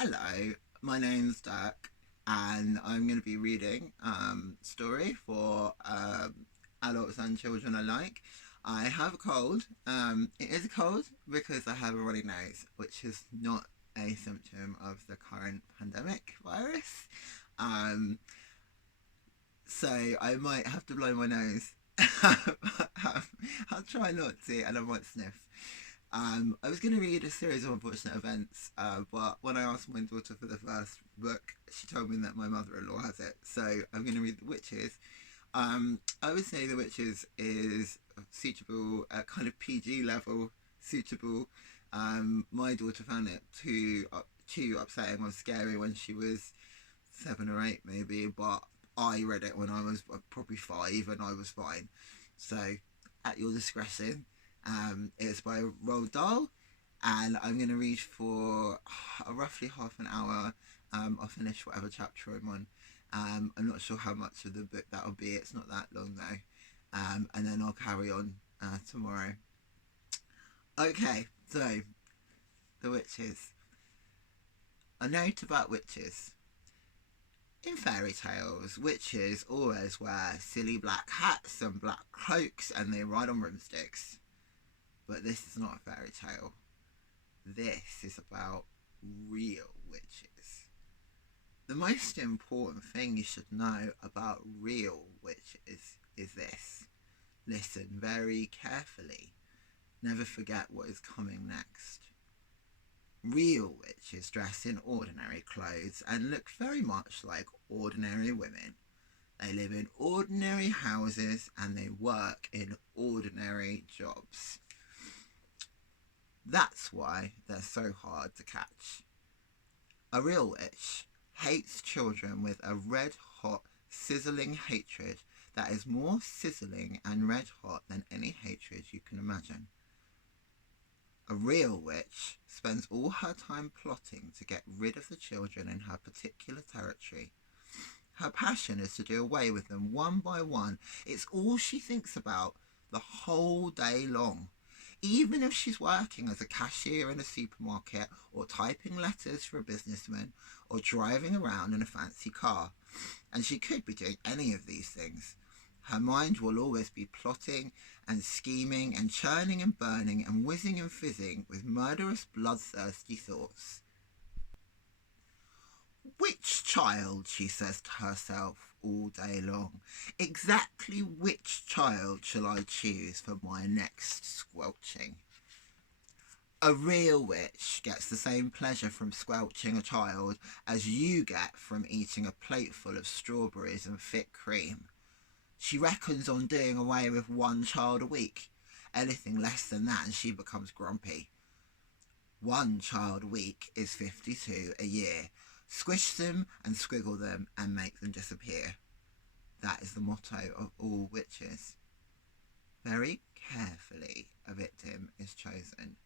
Hello, my name's Dirk, and I'm going to be reading story for adults and children alike. I have a cold. It is a cold because I have a runny nose, which is not a symptom of the current pandemic virus. Um, so I might have to blow my nose. I'll try not to, and I might sniff. I was going to read a series of unfortunate events, but when I asked my daughter for the first book, she told me that my mother-in-law has it. So I'm going to read The Witches. I would say The Witches is suitable, kind of PG level, suitable. My daughter found it too upsetting or scary when she was 7 or 8, maybe, but I read it when I was probably 5 and I was fine. So, at your discretion. It's by Roald Dahl, and I'm going to read for roughly half an hour. I'll finish whatever chapter I'm on. I'm not sure how much of the book that'll be. It's not that long though. And then I'll carry on tomorrow. Okay, so the witches. A note about witches. In fairy tales, witches always wear silly black hats and black cloaks, and they ride on broomsticks. But this is not a fairy tale. This is about real witches. The most important thing you should know about real witches is this. Listen very carefully. Never forget what is coming next. Real witches dress in ordinary clothes and look very much like ordinary women. They live in ordinary houses and they work in ordinary jobs. That's why they're so hard to catch. A real witch hates children with a red hot, sizzling hatred that is more sizzling and red hot than any hatred you can imagine. A real witch spends all her time plotting to get rid of the children in her particular territory. Her passion is to do away with them one by one. It's all she thinks about the whole day long. Even if she's working as a cashier in a supermarket, or typing letters for a businessman, or driving around in a fancy car. And she could be doing any of these things. Her mind will always be plotting and scheming and churning and burning and whizzing and fizzing with murderous, bloodthirsty thoughts. Which child, she says to herself all day long, exactly which child shall I choose for my next squelching? A real witch gets the same pleasure from squelching a child as you get from eating a plateful of strawberries and thick cream. She reckons on doing away with one child a week. Anything less than that and she becomes grumpy. One child a week is 52 a year. Squish them and squiggle them and make them disappear. That is the motto of all witches. Very carefully a victim is chosen.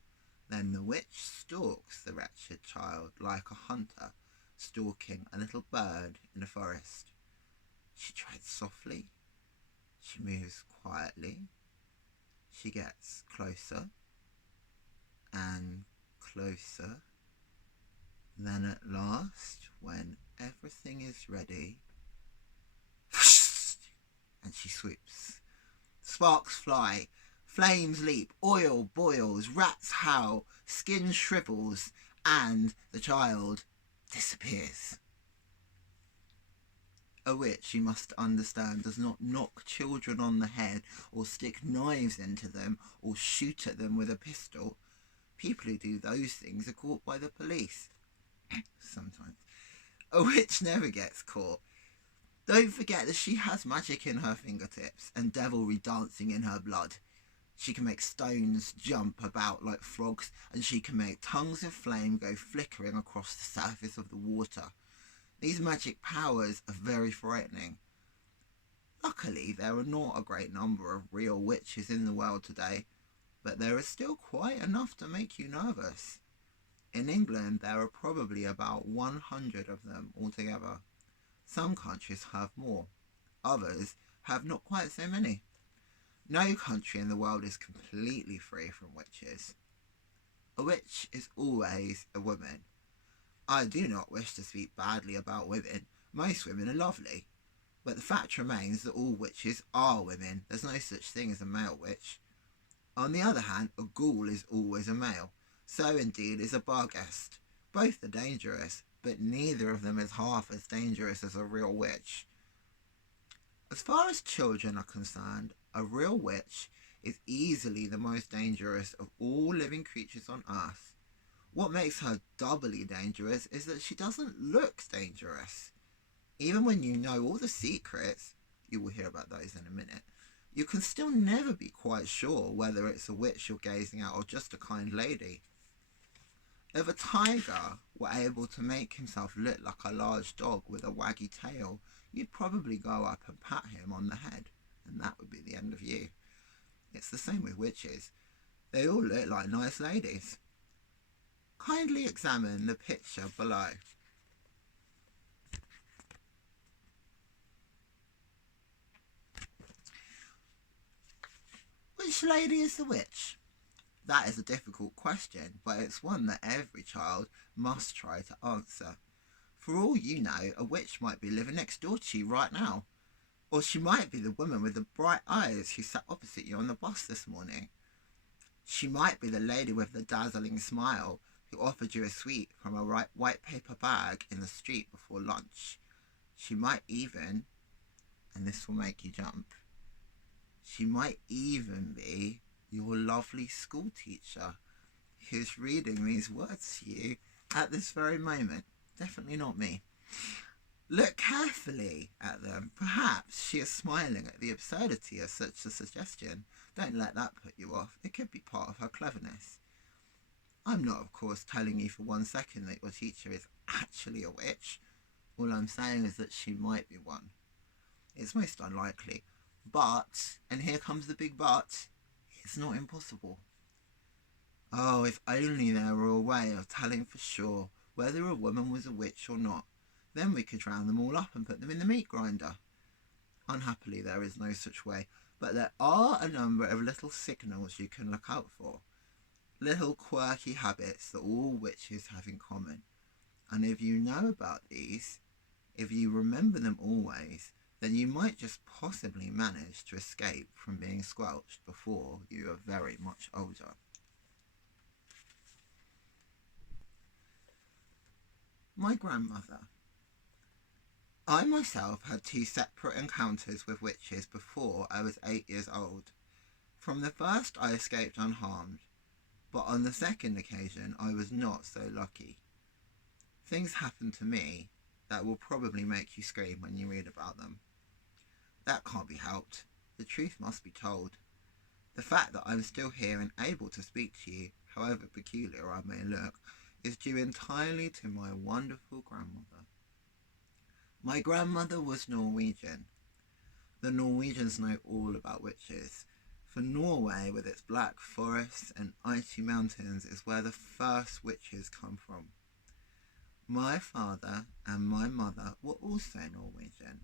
Then the witch stalks the wretched child like a hunter stalking a little bird in a forest. She treads softly. She moves quietly. She gets closer and closer. Then at last, when everything is ready, and she swoops. Sparks fly, flames leap, oil boils, rats howl, skin shrivels, and the child disappears. A witch, you must understand, does not knock children on the head or stick knives into them or shoot at them with a pistol. People who do those things are caught by the police. Sometimes. A witch never gets caught. Don't forget that she has magic in her fingertips and devilry dancing in her blood. She can make stones jump about like frogs, and she can make tongues of flame go flickering across the surface of the water. These magic powers are very frightening. Luckily, there are not a great number of real witches in the world today, but there is still quite enough to make you nervous. In England, there are probably about 100 of them altogether. Some countries have more. Others have not quite so many. No country in the world is completely free from witches. A witch is always a woman. I do not wish to speak badly about women. Most women are lovely. But the fact remains that all witches are women. There's no such thing as a male witch. On the other hand, a ghoul is always a male. So indeed is a barghest. Both are dangerous, but neither of them is half as dangerous as a real witch. As far as children are concerned, a real witch is easily the most dangerous of all living creatures on Earth. What makes her doubly dangerous is that she doesn't look dangerous. Even when you know all the secrets, you will hear about those in a minute, you can still never be quite sure whether it's a witch you're gazing at or just a kind lady. If a tiger were able to make himself look like a large dog with a waggy tail, you'd probably go up and pat him on the head, and that would be the end of you. It's the same with witches. They all look like nice ladies. Kindly examine the picture below. Which lady is the witch? That is a difficult question, but it's one that every child must try to answer. For all you know, a witch might be living next door to you right now. Or she might be the woman with the bright eyes who sat opposite you on the bus this morning. She might be the lady with the dazzling smile who offered you a sweet from a white paper bag in the street before lunch. She might even, and this will make you jump, she might even be your lovely school teacher who's reading these words to you at this very moment. Definitely not me. Look carefully at them. Perhaps she is smiling at the absurdity of such a suggestion. Don't let that put you off. It could be part of her cleverness. I'm not, of course, telling you for 1 second that your teacher is actually a witch. All I'm saying is that she might be one. It's most unlikely. But, and here comes the big but, it's not impossible. Oh, if only there were a way of telling for sure whether a woman was a witch or not. Then we could round them all up and put them in the meat grinder. Unhappily, there is no such way, but there are a number of little signals you can look out for. Little quirky habits that all witches have in common. And if you know about these, if you remember them always, then you might just possibly manage to escape from being squelched before you are very much older. My grandmother. I myself had 2 separate encounters with witches before I was 8 years old. From the first I escaped unharmed, but on the second occasion I was not so lucky. Things happened to me that will probably make you scream when you read about them. That can't be helped. The truth must be told. The fact that I'm still here and able to speak to you, however peculiar I may look, is due entirely to my wonderful grandmother. My grandmother was Norwegian. The Norwegians know all about witches, for Norway, with its black forests and icy mountains, is where the first witches come from. My father and my mother were also Norwegian,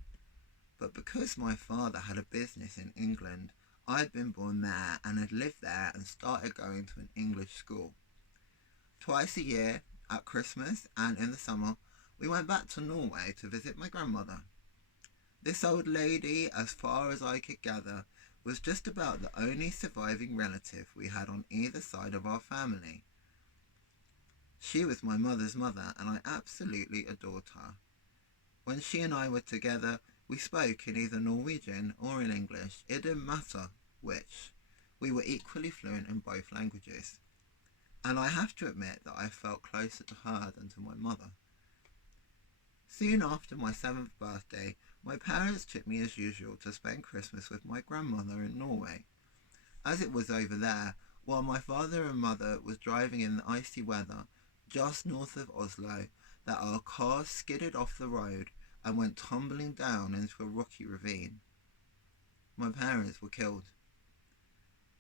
but because my father had a business in England, I'd been born there and had lived there and started going to an English school. Twice a year, at Christmas and in the summer, we went back to Norway to visit my grandmother. This old lady, as far as I could gather, was just about the only surviving relative we had on either side of our family. She was my mother's mother, and I absolutely adored her. When she and I were together, we spoke in either Norwegian or in English. It didn't matter which. We were equally fluent in both languages. And I have to admit that I felt closer to her than to my mother. Soon after my 7th birthday, my parents took me as usual to spend Christmas with my grandmother in Norway. As it was over there, while my father and mother was driving in the icy weather just north of Oslo, that our car skidded off the road and went tumbling down into a rocky ravine. My parents were killed.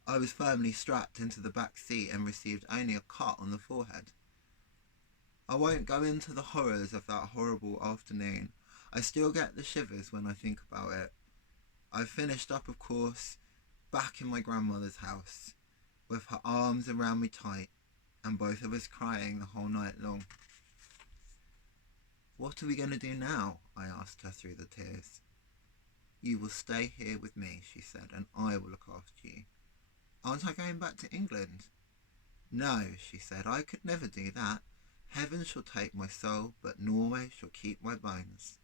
I was firmly strapped into the back seat and received only a cut on the forehead. I won't go into the horrors of that horrible afternoon. I still get the shivers when I think about it. I finished up, of course, back in my grandmother's house, with her arms around me tight, and both of us crying the whole night long. What are we going to do now? I asked her through the tears. You will stay here with me, she said, and I will look after you. Aren't I going back to England? No, she said, I could never do that. Heaven shall take my soul, but Norway shall keep my bones.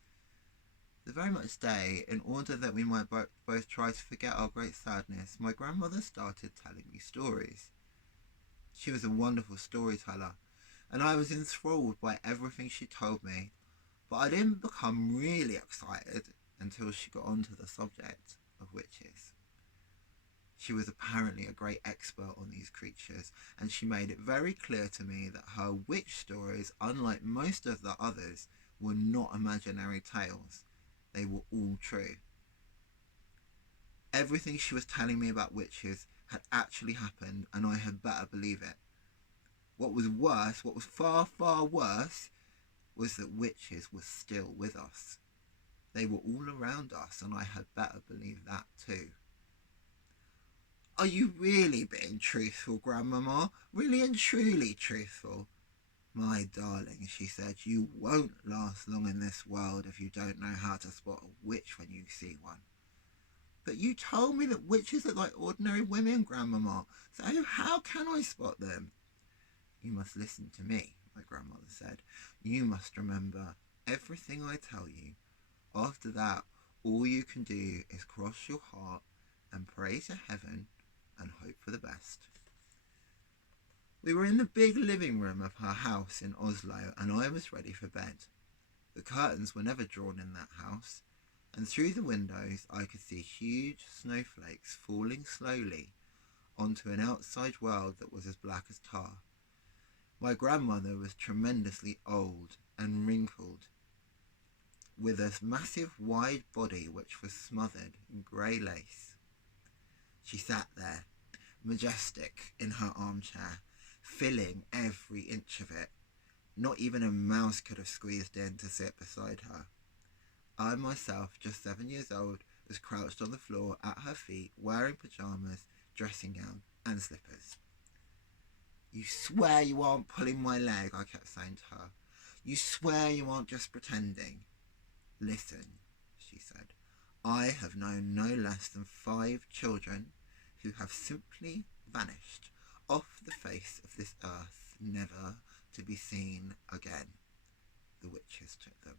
The very next day, in order that we might both try to forget our great sadness, my grandmother started telling me stories. She was a wonderful storyteller, and I was enthralled by everything she told me, but I didn't become really excited until she got onto the subject of witches. She was apparently a great expert on these creatures, and she made it very clear to me that her witch stories, unlike most of the others, were not imaginary tales. They were all true. Everything she was telling me about witches had actually happened, and I had better believe it. What was worse, what was far, far worse, was that witches were still with us. They were all around us, and I had better believe that too. Are you really being truthful, Grandmama? Really and truly truthful? My darling, she said, you won't last long in this world if you don't know how to spot a witch when you see one. But you told me that witches are like ordinary women, Grandmama, so how can I spot them? You must listen to me, my grandmother said. You must remember everything I tell you. After that, all you can do is cross your heart and pray to heaven and hope for the best. We were in the big living room of her house in Oslo, and I was ready for bed. The curtains were never drawn in that house, and through the windows I could see huge snowflakes falling slowly onto an outside world that was as black as tar. My grandmother was tremendously old and wrinkled, with a massive wide body which was smothered in grey lace. She sat there, majestic, in her armchair, filling every inch of it. Not even a mouse could have squeezed in to sit beside her. I myself, just 7 years old, was crouched on the floor at her feet, wearing pyjamas, dressing gown and slippers. You swear you aren't pulling my leg, I kept saying to her. You swear you aren't just pretending. Listen, she said, I have known no less than 5 children who have simply vanished off the face of this earth, never to be seen again. The witches took them.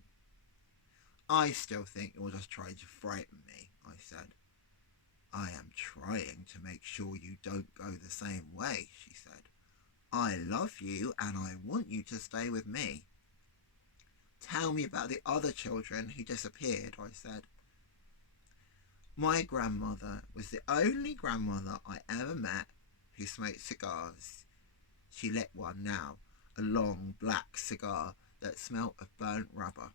I still think you're just trying to frighten me, I said. I am trying to make sure you don't go the same way, she said. I love you and I want you to stay with me. Tell me about the other children who disappeared, I said. My grandmother was the only grandmother I ever met who smoked cigars. She lit one now, a long black cigar that smelt of burnt rubber.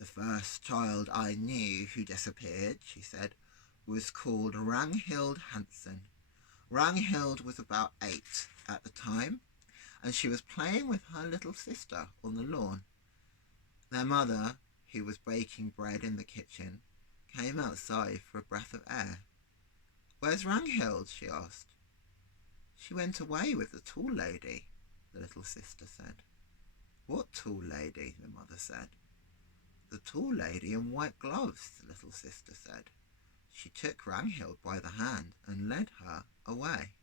The first child I knew who disappeared, she said, was called Ragnhild Hansen. Ragnhild was about 8 at the time, and she was playing with her little sister on the lawn. Their mother, who was baking bread in the kitchen, came outside for a breath of air. Where's Ragnhild? She asked. She went away with the tall lady, the little sister said. What tall lady? The mother said. The tall lady in white gloves, the little sister said. She took Ragnhild by the hand and led her away.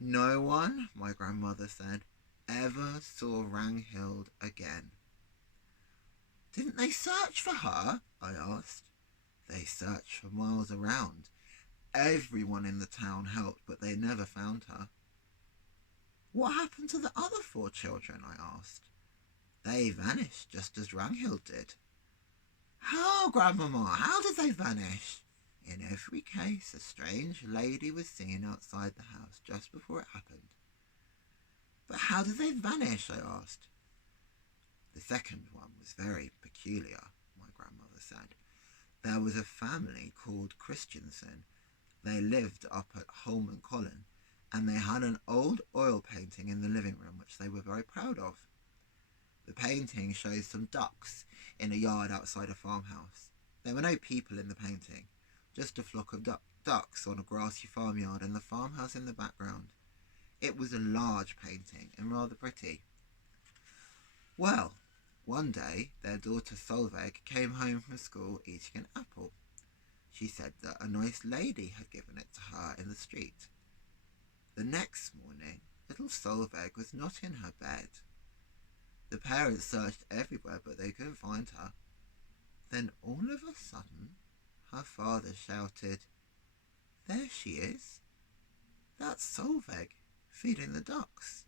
No one, my grandmother said, ever saw Ragnhild again. Didn't they search for her? I asked. They searched for miles around. Everyone in the town helped, but they never found her. What happened to the other 4 children? I asked. They vanished just as Ragnhild did. How, Grandmama? How did they vanish? In every case, a strange lady was seen outside the house just before it happened. But how did they vanish? I asked. The second one was very peculiar, my grandmother said. There was a family called Christiansen. They lived up at Holmenkollen, and they had an old oil painting in the living room which they were very proud of. The painting shows some ducks in a yard outside a farmhouse. There were no people in the painting, just a flock of ducks on a grassy farmyard and the farmhouse in the background. It was a large painting and rather pretty. Well, One day, their daughter Solveig came home from school eating an apple. She said that a nice lady had given it to her in the street. The next morning, little Solveig was not in her bed. The parents searched everywhere, but they couldn't find her. Then all of a sudden, her father shouted, "There she is! That's Solveig, feeding the ducks."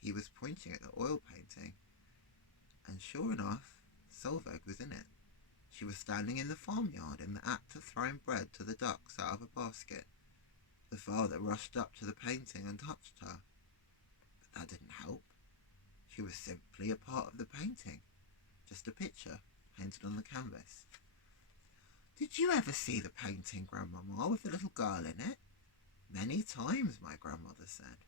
He was pointing at the oil painting, and sure enough, Solveig was in it. She was standing in the farmyard in the act of throwing bread to the ducks out of a basket. The father rushed up to the painting and touched her. But that didn't help. She was simply a part of the painting, just a picture painted on the canvas. "Did you ever see the painting, Grandmama, with the little girl in it?" "Many times," my grandmother said.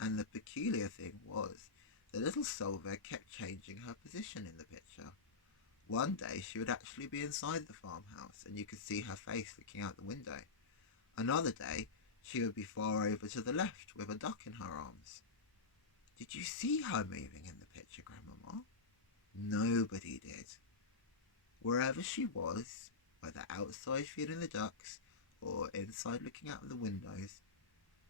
And the peculiar thing was, the little Solveig kept changing her position in the picture. One day she would actually be inside the farmhouse and you could see her face looking out the window. Another day she would be far over to the left with a duck in her arms. "Did you see her moving in the picture, Grandmama?" Nobody did. Wherever she was, whether outside feeding the ducks or inside looking out of the windows,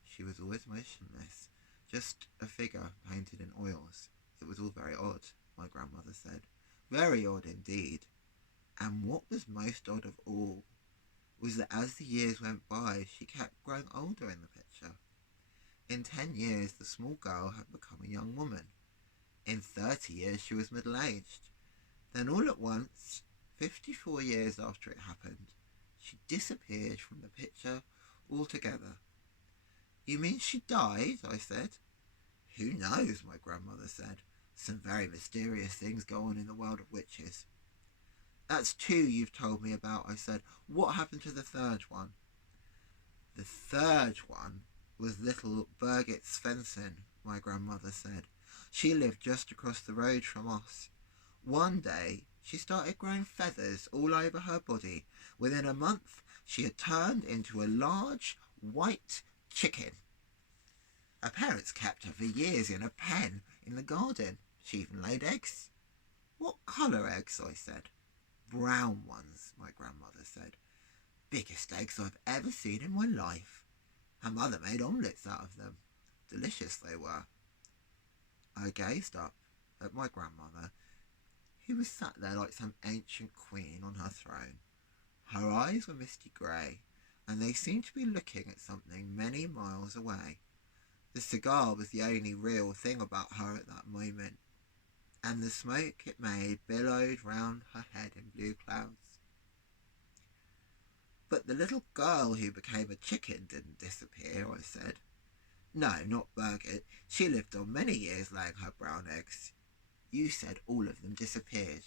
she was always motionless, just a figure painted in oils. It was all very odd, my grandmother said. Very odd indeed. And what was most odd of all was that as the years went by, she kept growing older in the picture. In 10 years, the small girl had become a young woman. In 30 years, she was middle-aged. Then all at once, 54 years after it happened, she disappeared from the picture altogether. "You mean she died?" I said. "Who knows," my grandmother said. "Some very mysterious things go on in the world of witches." "That's 2 you've told me about," I said. "What happened to the third one?" "The third one was little Birgit Svensson," my grandmother said. "She lived just across the road from us. One day she started growing feathers all over her body. Within a month she had turned into a large white chicken. Her parents kept her for years in a pen in the garden. She even laid eggs." "What colour eggs?" I said. "Brown ones," my grandmother said. "Biggest eggs I've ever seen in my life. Her mother made omelettes out of them. Delicious they were." I gazed up at my grandmother, who was sat there like some ancient queen on her throne. Her eyes were misty grey, and they seemed to be looking at something many miles away. The cigar was the only real thing about her at that moment, and the smoke it made billowed round her head in blue clouds. "But the little girl who became a chicken didn't disappear," I said. "No, not Birgit. She lived on many years laying her brown eggs." "You said all of them disappeared."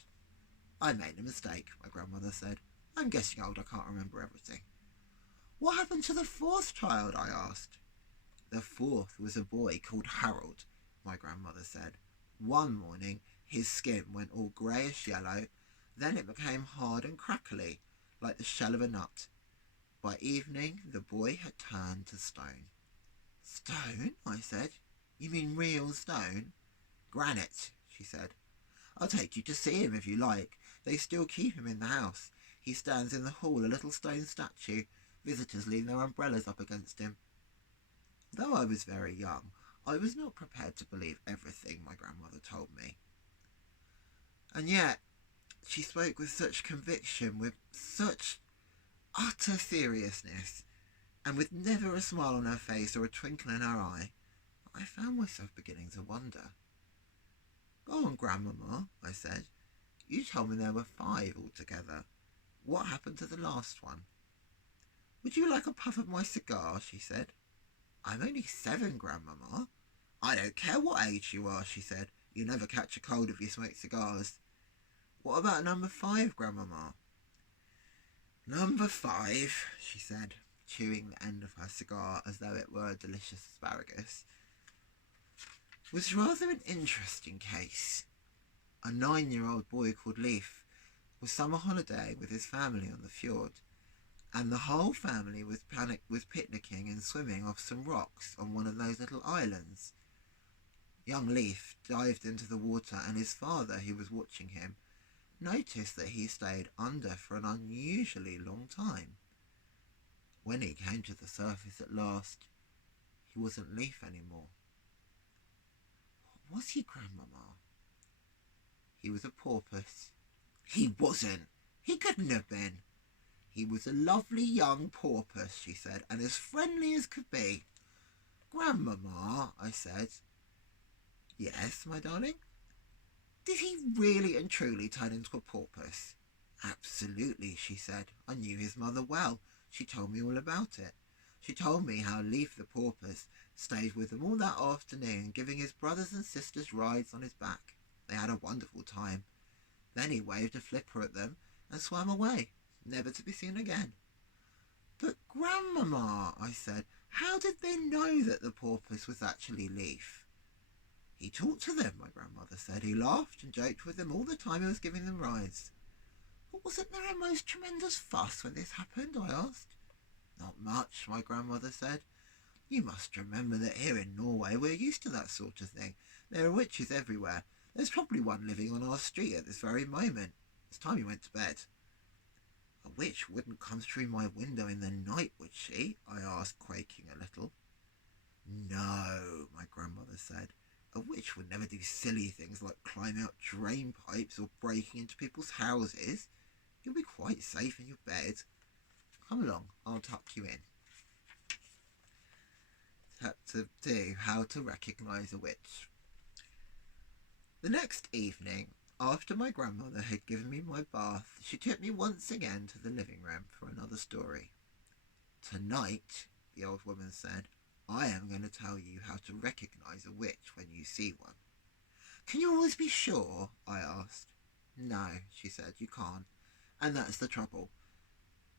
"I made a mistake," my grandmother said. "I'm getting old, I can't remember everything." "What happened to the fourth child?" I asked. "The fourth was a boy called Harold," my grandmother said. "One morning his skin went all greyish yellow, then it became hard and crackly, like the shell of a nut. By evening the boy had turned to stone." "Stone?" I said. "You mean real stone?" "Granite," she said. "I'll take you to see him if you like. They still keep him in the house. He stands in the hall, a little stone statue. Visitors lean their umbrellas up against him." Though I was very young, I was not prepared to believe everything my grandmother told me. And yet, she spoke with such conviction, with such utter seriousness, and with never a smile on her face or a twinkle in her eye, that I found myself beginning to wonder. "Go on, Grandmama," I said. "You told me there were 5 altogether. What happened to the last one?" "Would you like a puff of my cigar?" she said. "I'm only 7, Grandmama." "I don't care what age you are," she said. "You never catch a cold if you smoke cigars." "What about number 5, Grandmama?" "Number 5, she said, chewing the end of her cigar as though it were a delicious asparagus, "was rather an interesting case. A 9-year-old boy called Leif was summer holiday with his family on the fjord, and the whole family was picnicking and swimming off some rocks on one of those little islands. Young Leaf dived into the water, and his father, who was watching him, noticed that he stayed under for an unusually long time. When he came to the surface at last, he wasn't Leaf anymore. What was he, Grandmama? He was a porpoise. He wasn't. He couldn't have been. He was a lovely young porpoise, she said, and as friendly as could be. Grandmama, I said. Yes, my darling? Did he really and truly turn into a porpoise? Absolutely, she said. I knew his mother well. She told me all about it. She told me how Leaf the porpoise stayed with them all that afternoon, giving his brothers and sisters rides on his back. They had a wonderful time. Then he waved a flipper at them and swam away, never to be seen again. But Grandmama, I said, how did they know that the porpoise was actually Leaf? He talked to them, my grandmother said. He laughed and joked with them all the time he was giving them rides. But wasn't there a most tremendous fuss when this happened? I asked. Not much, my grandmother said. You must remember that here in Norway we're used to that sort of thing. There are witches everywhere. There's probably one living on our street at this very moment. It's time you went to bed. A witch wouldn't come through my window in the night, would she? I asked, quaking a little. No, my grandmother said. A witch would never do silly things like climb out drain pipes or breaking into people's houses. You'll be quite safe in your bed. Come along, I'll tuck you in. Chapter 2, How to Recognise a Witch. The next evening, after my grandmother had given me my bath, she took me once again to the living room for another story. Tonight, the old woman said, I am going to tell you how to recognise a witch when you see one. Can you always be sure? I asked. No, she said, you can't. And that's the trouble.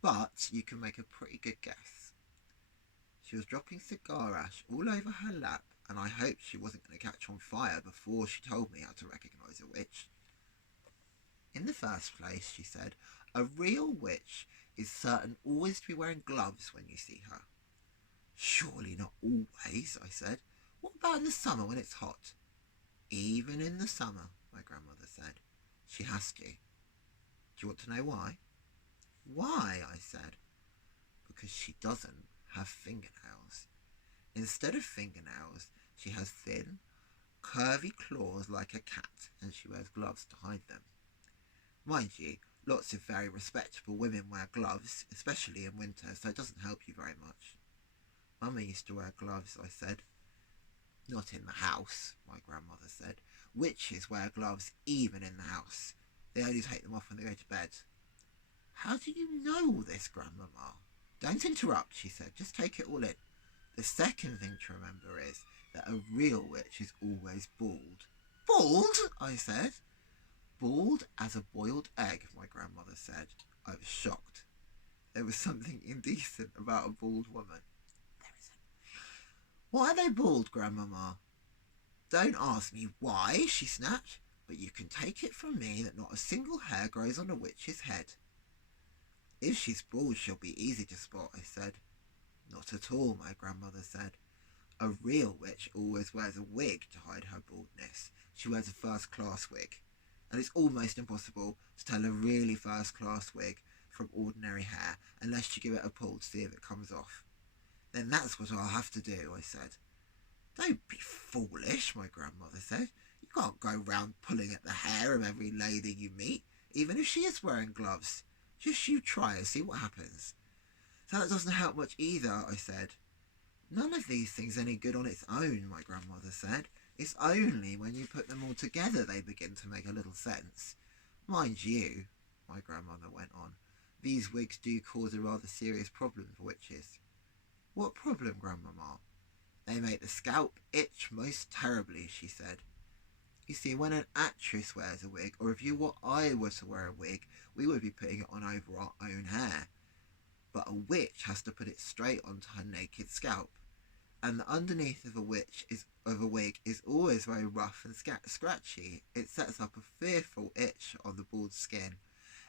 But you can make a pretty good guess. She was dropping cigar ash all over her lap, and I hoped she wasn't going to catch on fire before she told me how to recognise a witch. In the first place, she said, a real witch is certain always to be wearing gloves when you see her. Surely not always, I said. What about in the summer when it's hot? Even in the summer, my grandmother said. She has to. Do you want to know why? Why, I said. Because she doesn't have fingernails. Instead of fingernails, she has thin, curvy claws like a cat, and she wears gloves to hide them. Mind you, lots of very respectable women wear gloves, especially in winter, so it doesn't help you very much. Mummy used to wear gloves, I said. Not in the house, my grandmother said. Witches wear gloves even in the house. They only take them off when they go to bed. How do you know all this, Grandmama? Don't interrupt, she said. Just take it all in. The second thing to remember is that a real witch is always bald. Bald? I said. Bald as a boiled egg, my grandmother said. I was shocked. There was something indecent about a bald woman. There isn't. Why are they bald, Grandmama? Don't ask me why, she snapped, but you can take it from me that not a single hair grows on a witch's head. If she's bald, she'll be easy to spot, I said. Not at all, my grandmother said. A real witch always wears a wig to hide her baldness. She wears a first-class wig, and it's almost impossible to tell a really first-class wig from ordinary hair unless you give it a pull to see if it comes off. Then that's what I'll have to do, I said. Don't be foolish, my grandmother said. You can't go round pulling at the hair of every lady you meet, even if she is wearing gloves. Just you try and see what happens. So that doesn't help much either, I said. None of these things are any good on its own, my grandmother said. It's only when you put them all together they begin to make a little sense. Mind you, my grandmother went on, these wigs do cause a rather serious problem for witches. What problem, Grandmama? They make the scalp itch most terribly, she said. You see, when an actress wears a wig, or if you or I were to wear a wig, we would be putting it on over our own hair. But a witch has to put it straight onto her naked scalp. And the underneath of a wig is always very rough and scratchy. It sets up a fearful itch on the bald skin.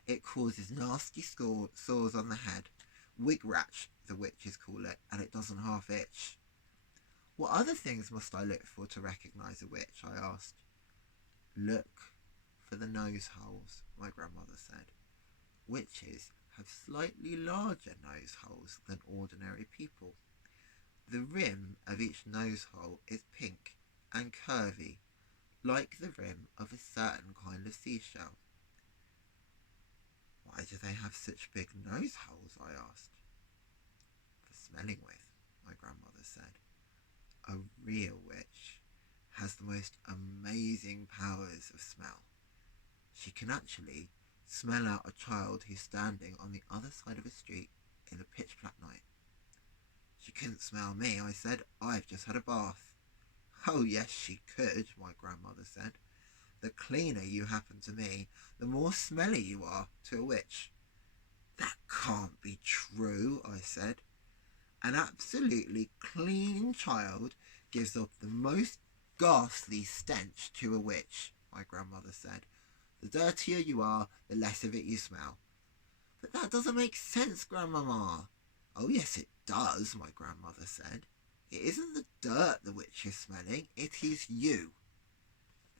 It causes nasty sores on the head. Wig rash, the witches call it, and it doesn't half itch. What other things must I look for to recognise a witch? I asked. Look for the nose holes, my grandmother said. Witches have slightly larger nose holes than ordinary people. The rim of each nose hole is pink and curvy, like the rim of a certain kind of seashell. Why do they have such big nose holes? I asked. For smelling with, my grandmother said. A real witch has the most amazing powers of smell. She can actually smell out a child who's standing on the other side of a street in a pitch-black night. She couldn't smell me, I said. I've just had a bath. Oh, yes, she could, my grandmother said. The cleaner you happen to me, the more smelly you are to a witch. That can't be true, I said. An absolutely clean child gives off the most ghastly stench to a witch, my grandmother said. The dirtier you are, the less of it you smell. But that doesn't make sense, Grandmama. Oh, yes, it does, my grandmother said. It isn't the dirt the witch is smelling, it is you.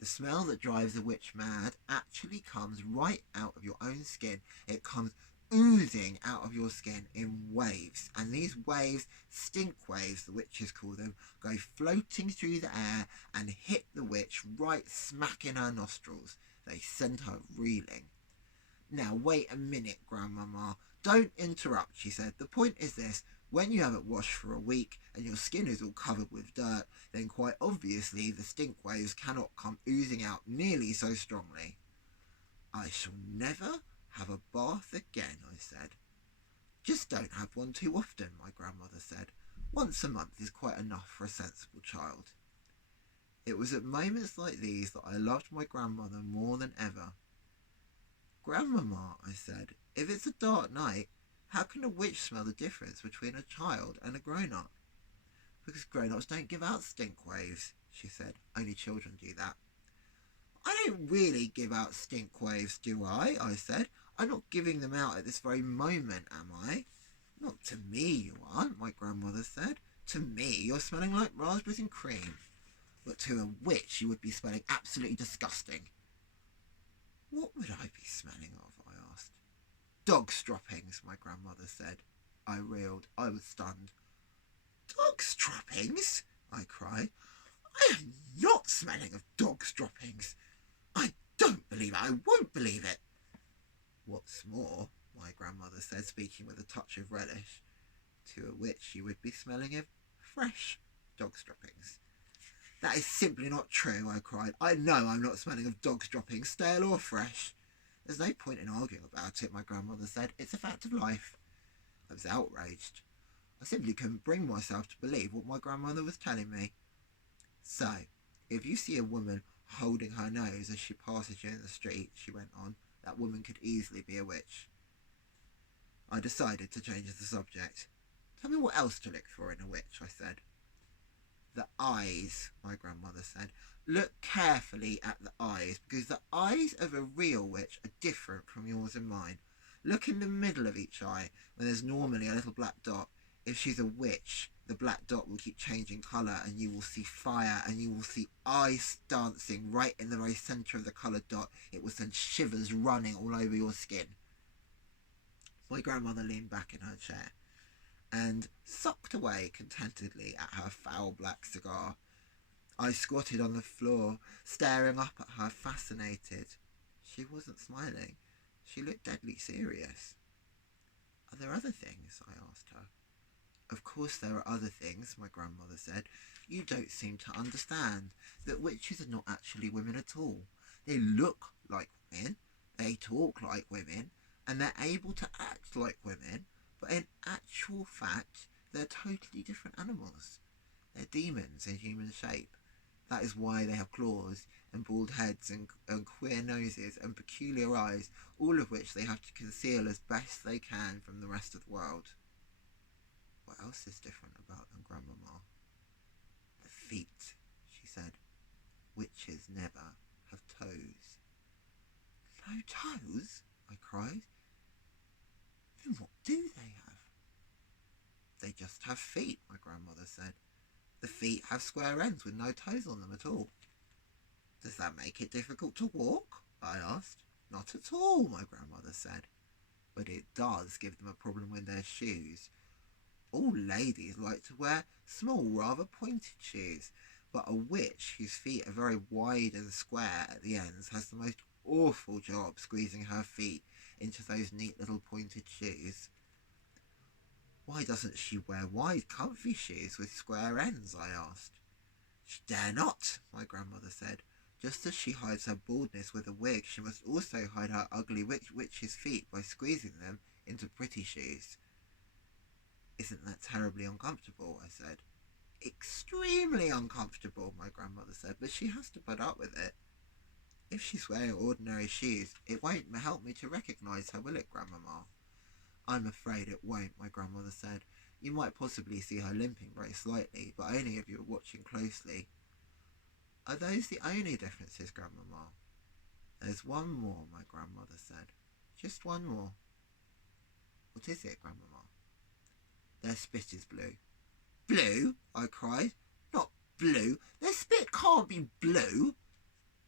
The smell that drives a witch mad actually comes right out of your own skin. It comes oozing out of your skin in waves, and these waves, stink waves the witches call them, go floating through the air and hit the witch right smack in her nostrils. They send her reeling. Now wait a minute, Grandmama. Don't interrupt, she said. The point is this. When you haven't washed for a week and your skin is all covered with dirt, then quite obviously the stink waves cannot come oozing out nearly so strongly. I shall never have a bath again, I said. Just don't have one too often, my grandmother said. Once a month is quite enough for a sensible child. It was at moments like these that I loved my grandmother more than ever. Grandmama, I said, if it's a dark night, how can a witch smell the difference between a child and a grown-up? Because grown-ups don't give out stink waves, she said. Only children do that. I don't really give out stink waves, do I? I said. I'm not giving them out at this very moment, am I? Not to me you aren't, my grandmother said. To me you're smelling like raspberries and cream. But to a witch you would be smelling absolutely disgusting. What would I be smelling of? I asked. Dog stroppings, my grandmother said. I reeled. I was stunned. Dog stroppings? I cried. I am not smelling of dog stroppings. I don't believe it. I won't believe it. What's more, my grandmother said, speaking with a touch of relish, to a witch you would be smelling of fresh dog stroppings. That is simply not true, I cried. I know I'm not smelling of dog stroppings, stale or fresh. There's no point in arguing about it, my grandmother said. It's a fact of life. I was outraged. I simply couldn't bring myself to believe what my grandmother was telling me. So, if you see a woman holding her nose as she passes you in the street, she went on, that woman could easily be a witch. I decided to change the subject. Tell me what else to look for in a witch, I said. The eyes, my grandmother said. Look carefully at the eyes, because the eyes of a real witch are different from yours and mine. Look in the middle of each eye, where there's normally a little black dot. If she's a witch, the black dot will keep changing colour, and you will see fire, and you will see eyes dancing right in the very centre of the coloured dot. It will send shivers running all over your skin. My grandmother leaned back in her chair and sucked away contentedly at her foul black cigar. I squatted on the floor, staring up at her, fascinated. She wasn't smiling. She looked deadly serious. Are there other things? I asked her. Of course there are other things, my grandmother said. You don't seem to understand that witches are not actually women at all. They look like women, they talk like women, and they're able to act like women, but in actual fact, they're totally different animals. They're demons in human shape. That is why they have claws and bald heads and queer noses and peculiar eyes, all of which they have to conceal as best they can from the rest of the world. What else is different about them, Grandmama? The feet, she said. Witches never have toes. No toes? I cried. Then what do they have? They just have feet, my grandmother said. The feet have square ends with no toes on them at all. Does that make it difficult to walk? I asked. Not at all, my grandmother said. But it does give them a problem with their shoes. All ladies like to wear small, rather pointed shoes, but a witch whose feet are very wide and square at the ends has the most awful job squeezing her feet into those neat little pointed shoes. Why doesn't she wear wide, comfy shoes with square ends? I asked. She dare not, my grandmother said. Just as she hides her baldness with a wig, she must also hide her ugly witch's feet by squeezing them into pretty shoes. Isn't that terribly uncomfortable? I said. Extremely uncomfortable, my grandmother said, but she has to put up with it. If she's wearing ordinary shoes, it won't help me to recognise her, will it, Grandmama? I'm afraid it won't, my grandmother said. You might possibly see her limping very slightly, but only if you were watching closely. Are those the only differences, Grandmama? There's one more, my grandmother said. Just one more. What is it, Grandmama? Their spit is blue. Blue? I cried. Not blue. Their spit can't be blue.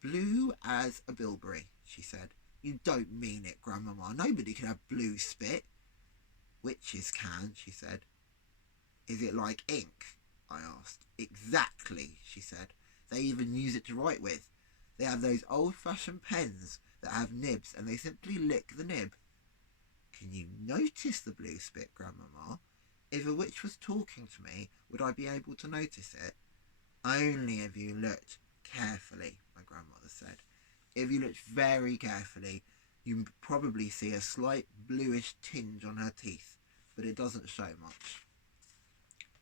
Blue as a bilberry, she said. You don't mean it, Grandmama. Nobody can have blue spit. Witches can, she said. Is it like ink? I asked. Exactly, she said. They even use it to write with. They have those old-fashioned pens that have nibs, and they simply lick the nib. Can you notice the blue spit, Grandmama? If a witch was talking to me, would I be able to notice it? Only if you looked carefully, my grandmother said. If you looked very carefully, you probably see a slight bluish tinge on her teeth, but it doesn't show much.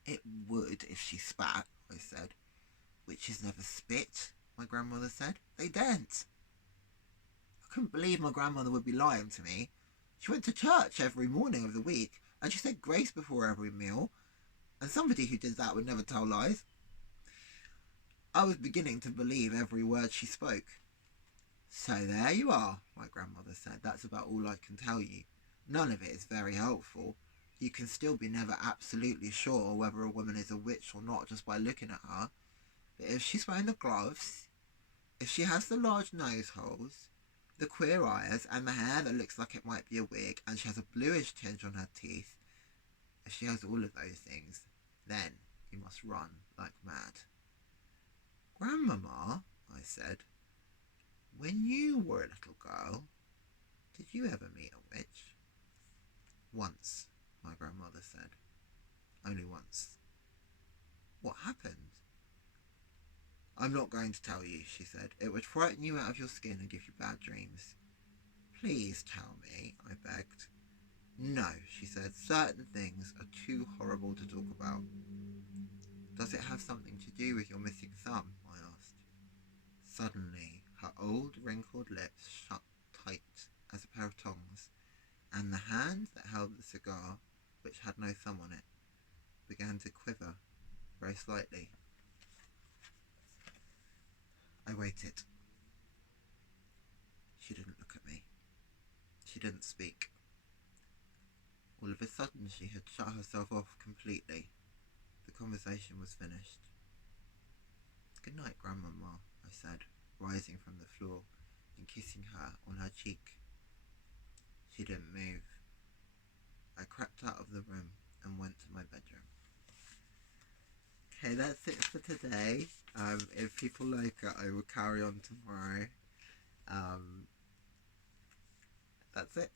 It would if she spat, I said. Witches never spit, my grandmother said. They daren't. I couldn't believe my grandmother would be lying to me. She went to church every morning of the week, and she said grace before every meal, and somebody who did that would never tell lies. I was beginning to believe every word she spoke. So there you are, my grandmother said. That's about all I can tell you. None of it is very helpful. You can still be never absolutely sure whether a woman is a witch or not just by looking at her. But if she's wearing the gloves, if she has the large nose holes, the queer eyes, and the hair that looks like it might be a wig, and she has a bluish tinge on her teeth, if she has all of those things, then you must run like mad. Grandmama, I said, when you were a little girl, did you ever meet a witch? Once, my grandmother said. Only once. What happened? I'm not going to tell you, she said. It would frighten you out of your skin and give you bad dreams. Please tell me, I begged. No, she said. Certain things are too horrible to talk about. Does it have something to do with your missing thumb? I asked. Suddenly, her old wrinkled lips shut tight as a pair of tongs, and the hand that held the cigar, which had no thumb on it, began to quiver very slightly. I waited. She didn't look at me. She didn't speak. All of a sudden she had shut herself off completely. The conversation was finished. Good night, Grandmama, I said, rising from the floor and kissing her on her cheek. She didn't move. I crept out of the room and went to my bedroom. Okay, that's it for today. If people like it, I will carry on tomorrow. That's it.